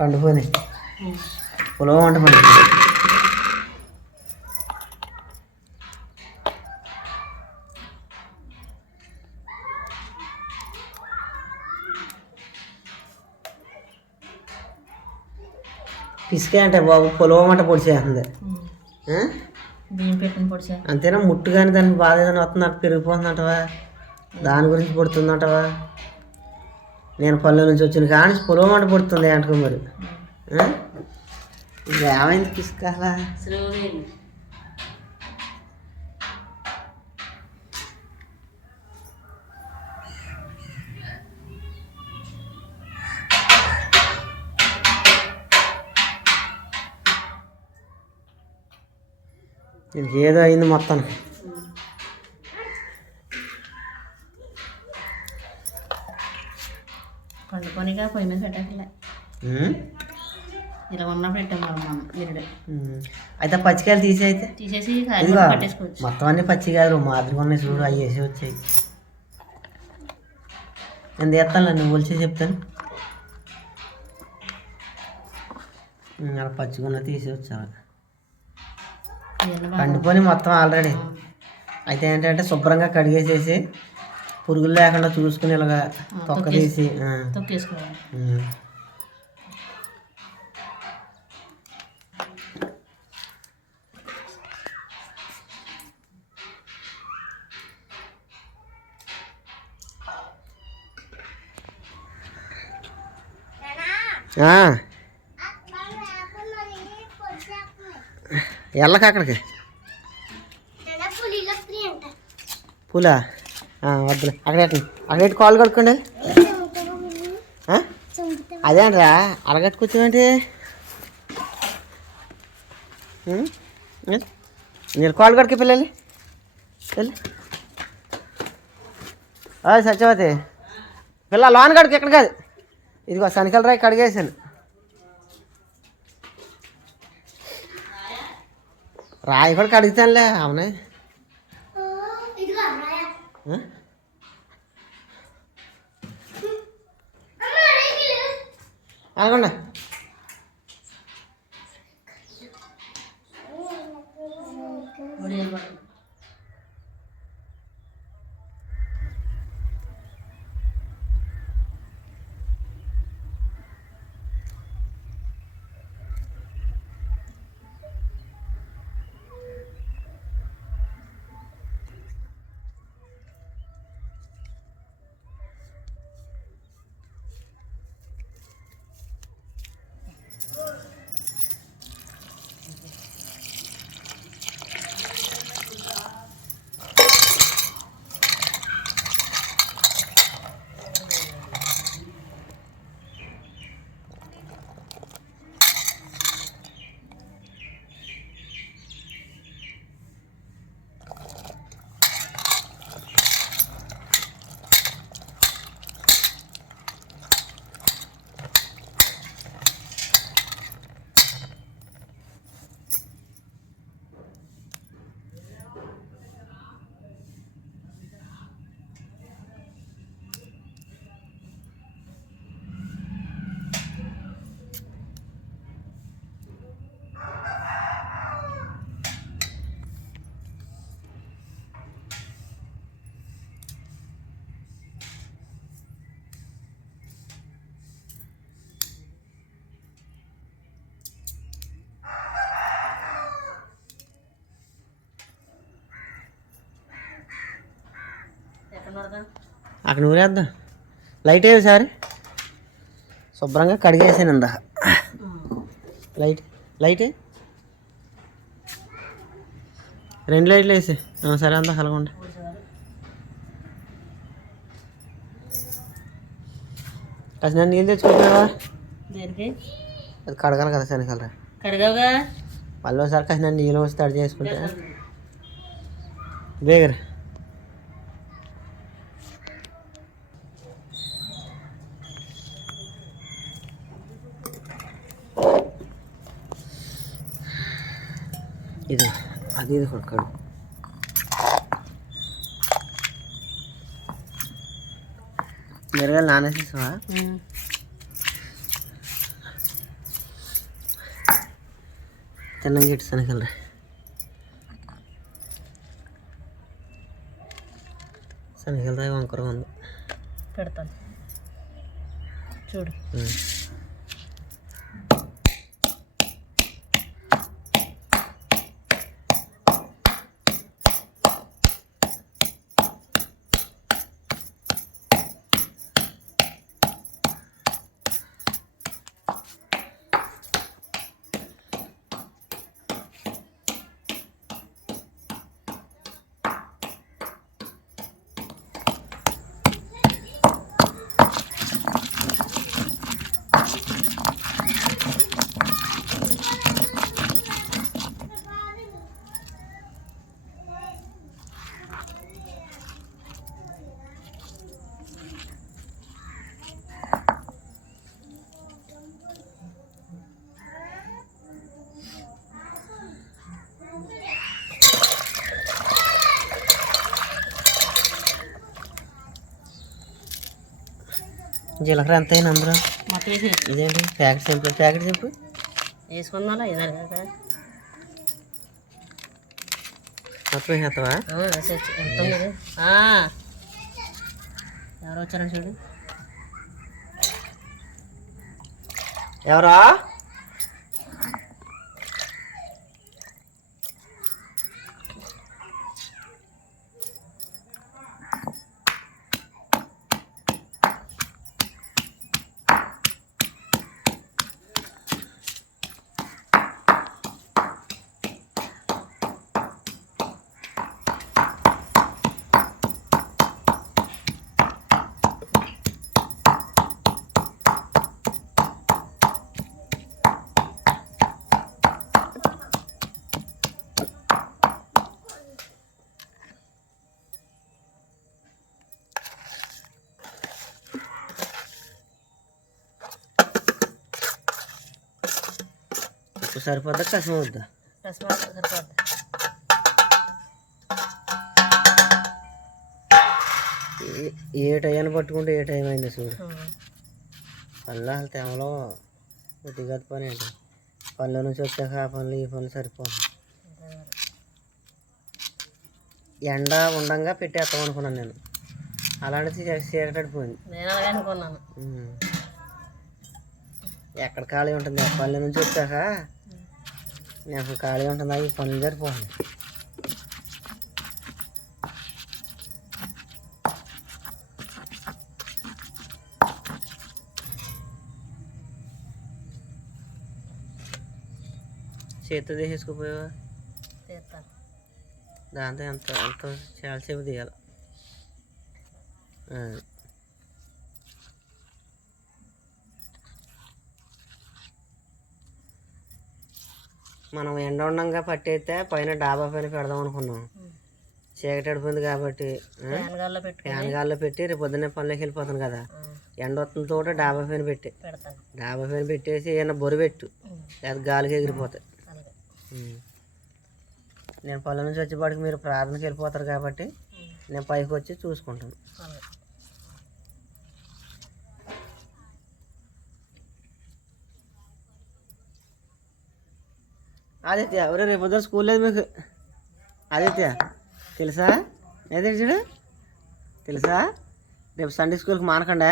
పండిపోయి పొలం వంట పండిపోయి పిసికే అంటే బాబు పొలం వంట పొడిచేస్తుంది. ఆ? బియ్యం పెట్టిన పొడిచా. అంతేనా? ముట్టు కానీ దానికి బాధ ఏదైనా వస్తున్నట్టు పెరిగిపోతుందంటవా? దాని గురించి పుడుతుందంటవా? నేను పల్లె నుంచి వచ్చిన కానీ పొలం పడుతుంది పుడుతుంది అంటుకో మరి. ఇది ఏమైంది తీసుకాలా ఏదో అయింది మొత్తానికి. పొయ్యి మీద పెట్టకలే ఇలా ఉన్నప్పుడు పెట్టాం మనం అయితే పచ్చికాయలు తీసి అయితే. తీసేసి పట్టేసుకోవచ్చు. మొత్తం అన్ని పచ్చికాయలు మాదిరిగా ఉన్నాయి చూడు అవి వేసి వచ్చాయి. నేను తీస్తాను నువ్వు వచ్చి చెప్తాను. అలా పచ్చిగున్న తీసి వచ్చాను. పండిపోయి మొత్తం ఆల్రెడీ అయితే ఏంటంటే శుభ్రంగా కడిగేసేసి పురుగులు లేకుండా చూసుకుని ఇలాగా తొక్క తీసి తొక్కేసుకోవాలి. వెళ్ళక అక్కడికి? పూలా? వద్దులే. అక్కడ అక్కడ పెట్టి కాల్ కడుక్కోండి. ఆ? అదేంట్రా కూర్చోమేంటి? మీరు ఏ? నేను కాల్ పిల్లలు వెళ్ళి సత్యవతి. పిల్ల లోన్ కడుకు ఎక్కడ కాదు. ఇదిగో శనికలరా రాయి కడిగేసాను రాయి కూడా కడుగుతానులే అవునా. ఆ? అనుకోండి ఉడియాలు పట్టు. ఎక్కడ పడతాం అక్కడ నూరేద్దాం లైట్ వేవి సార్? శుభ్రంగా కడిగేసాను ఇందా లైట్ లైట్? రెండు లైట్లు వేసి. సరే అంతా కలగండి. కాసిన నీళ్ళు తెచ్చుకుంటున్నావా? అది కడగాలి కదా శనగలరా కడిగావుగా? మళ్ళీ ఒకసారి కాసిన నీళ్ళు వచ్చి తడి చేసుకుంటే. బేగర్. ఇది అది ఇది కొడుకాడు మిరగాయలు నానేసేసావా తిన్నంగిట్టు శనగలరా శనగలరాయి వంకర ఉంది. పెడతాను. చూడు. జీలకర్ర ఎంత అయినా అందరూ ఇదేంటి? Packet simple. ప్యాకెట్ చెప్పు. వేసుకుందాలా ఇదారు కదా. మొత్తం వేసేస్తావా. ఎవరు వచ్చారని చూడు. ఎవరా? సరిపోద్దా? కసం వద్దా రసం సరిపోద్ది? ఏ- టైం పట్టుకుంటే ఏ టైం అయిందో చూడు. పనులు అసలు తేమలో కొద్దిగా పని ఏంటి పనుల నుంచి వచ్చాక ఆ పనులు ఈ పనులు సరిపోదు. ఎండ ఉండంగా పెట్టేస్తాం అనుకున్నాను నేను. అలాంటిది చీకటడిపోయింది నేను అలాగే అనుకున్నాను. ఉమ్. ఎక్కడ ఖాళీ ఉంటుంది? పల్లె నుంచి వచ్చాక నేను ఖాళీ ఉంటుందా ఈ పనులు సరిపోతుంది చేతితో తీసేసుకుపోయావా దాంతో ఎంత ఎంత చాలాసేపు తీయాలి మనం ఎండ ఉండంగా పట్టయితే పైన డాబా పైన పెడదాం అనుకున్నాం. చీకటి అడిపోయింది కాబట్టి ఫ్యాన్ గాల్లో పెట్టి రేపు పొద్దున్నే పనులకి వెళ్ళిపోతాను కదా. ఎండ వస్తుంది తోట డాబా పైన పెట్టి. డాబా పైన పెట్టేసి ఏమైనా బొరు పెట్టు. లేదా గాలికి ఎగిరిపోతాయి. నేను పల్లె నుంచి వచ్చేపాటికి మీరు ప్రార్థనకి వెళ్ళిపోతారు కాబట్టి నేను పైకి వచ్చి చూసుకుంటాను. ఆదిత్య ఎవరే రేపు పొద్దున స్కూల్ లేదు మీకు. ఆదిత్య తెలుసా? ఏదే చూడు? తెలుసా? రేపు సండే స్కూల్కి మానకండా?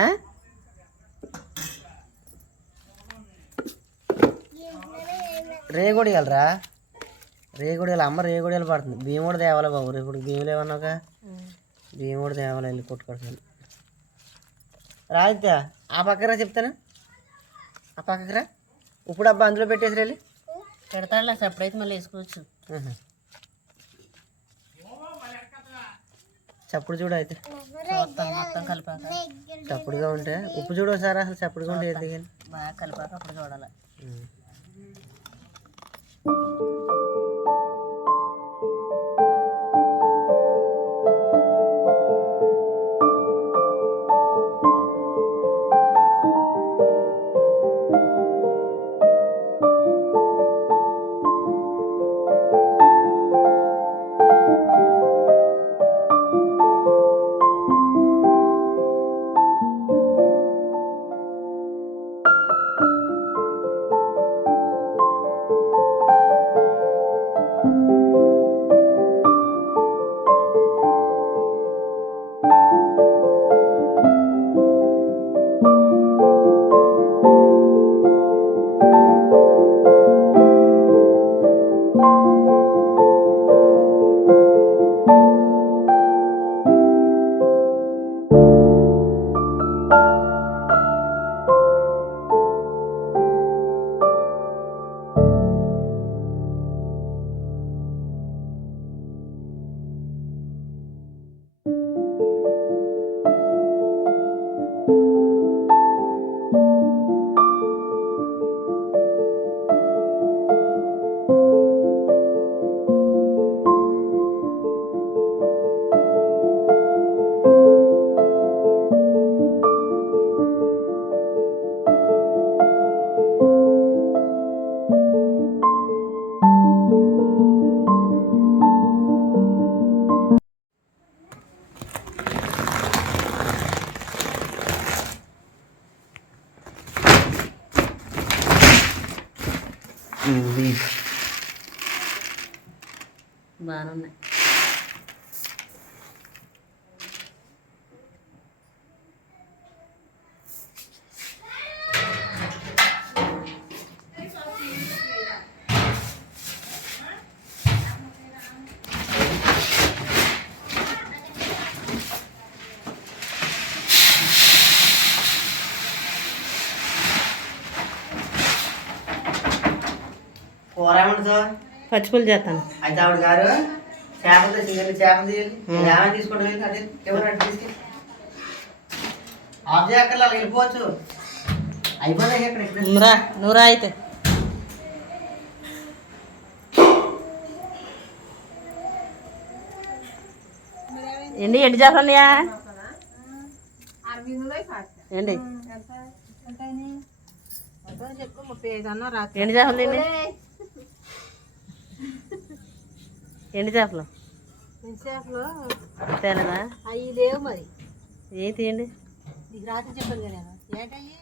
రేగుడి వెళ్ళరా రేగుడి అమ్మ రేగుడి పడుతుంది. భీముడు తేవాలి బాబు రేపు ఇప్పుడు భీములు ఏమన్నాక ఉమ్, భీముడు తేవాలి వెళ్ళి కొట్టుకొడుతుంది రాదిత్య ఆ పక్కరా చెప్తాను. ఆ పక్కరా ఇప్పుడు అబ్బా అందులో పెట్టేసి వెళ్ళి. పెడతాడులే సపరేట్ మళ్ళీ వేసుకోవచ్చు. చప్పుడు చూడు అయితే. చూస్తాను మొత్తం కలిపాక. చప్పుడుగా ఉంటే ఉప్పు చూడు ఒకసారి అసలు చప్పుడుగా ఉంటే ఏది కానీ బాగా కలిపాక అప్పుడు చూడాలి. livro. బాగున్నాయి né? కూర పచ్చిపులు చేస్తాను. అయితే ఆవిడ గారు చేపలతో చేయాలి చేపలు తీయాలి. ఏమైనా తీసుకుంటూ వెళ్ళి అదే ఎవరు తీసుకెళ్ళి ఆఫ్ చేయక్కర్లే అలా వెళ్ళిపోవచ్చు. అయిపోయినాయి ఇక్కడ ఇక్కడ. రా నువ్వు రా అయితే. ఏంటి ఎండి చేపలు ఉన్నాయా? ఏంటి? ఎండి చేపలు తిండి ఎండి చేపలు? తేలేదా అవి లేవు మరి. ఏ తీయండి? రాత్రి చెప్పాను కదా ఏంటయ్యి?